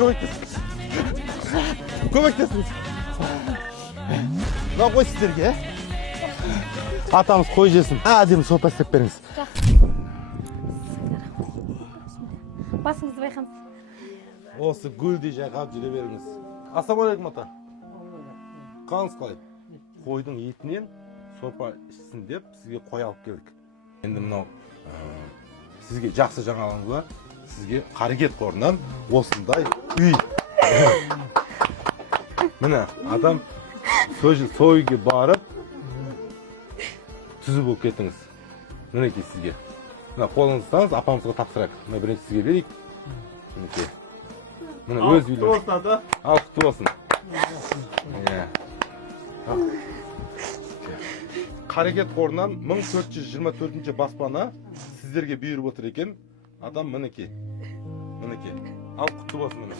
көмектесіңіз. Көмектесіңіз. Мына қой сіздерге. Атамыз қой жесін. Әдемі сорпа істеп беріңіз. Басыңызды байқаңыз. Осы гүлдей жайқап жүре беріңіз. Ассалаумағалейкум ата. Қалыңыз қалай? Қойдың етінен сорпа ішсін деп сізге қой алып келдік. Енді мынау сізге жақсы жаңалығымыз бар. Сізге қарекет қорынан осындай үй. Міне адам сойге барып түзу болып кеттіңіз. Мінекей сізге. Мына қолыңызды ұстаңыз, апамызға тапсырайық. Мына бірінші сізге берейік. Мінекей. Міне өз үйлі. Құтты болсын ата. Ал құтты болсын. Қарекет қорынан 1424 баспана сіздерге бұйырып отыр екен. Адам мінекей. Мінекей. Ал құтты болсын міне.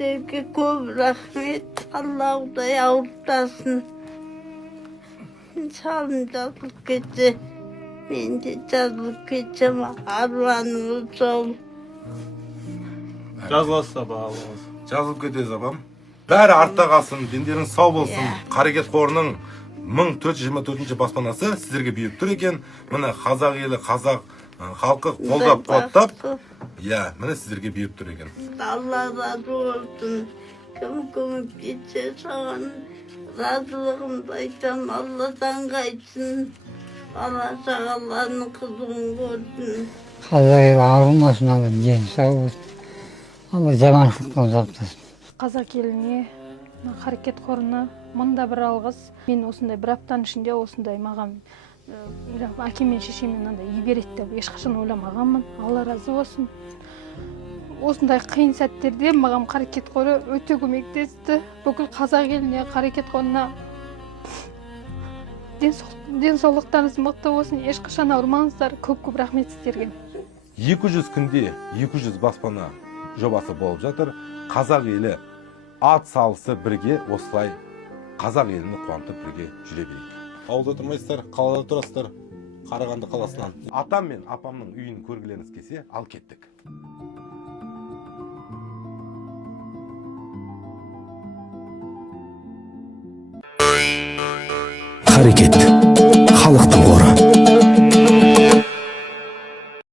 Sevgi көп рахмет, Алла Құдай ауыртасын. Шалым жазылып кетсе, мен де жазылып кетсем, арманым сол. Жазыласыз абағалыңыз. Жазылып кетесіз апам. Бәрі артта қалсын, дендеріңіз сау болсын. Қарекет қорының 1424 баспанасы сіздерге бұйырып тұр екен. Міне қазақ елі, қазақ халқы қолдап қуаттап, міне сіздерге бұйырып тұр екен. Алла разы болсын. Кім көмек кетсе саған разылығымды айтам. Алладан қайтсын. Бала шағаларының қызығын көрсін. Қазақ елі ауырмасын, Алла дені сау болсын. Алла жаманшылықтан ұзақ тұтсын. Қазақ еліне, қарекет қорына мыңда бір алғыс. Мен осындай бір аптаның ішінде осындай маған әкем мен шешеммен андай үй береді деп ешқашан ойламағанмын. Алла разы болсын. Осындай қиын сәттерде маған қарекет қоры өте көмектесті. Бүкіл қазақ еліне, қарекет қорына денсаулықтарыңыз мықты болсын. Ешқашан ауырмаңыздар. Көп-көп рахмет сіздерге. 200 күнде 200 баспана жобасы болып жатыр. Қазақ елі ат салысы бірге осылай қазақ еліні қуантып бірге жүре берейік. Ауылда тұрмайсыздар, қалада тұрасыздар. Қарағанды қаласынан. Атам мен апамның үйін көргілеріңіз келсе, ал кеттік. Hareket.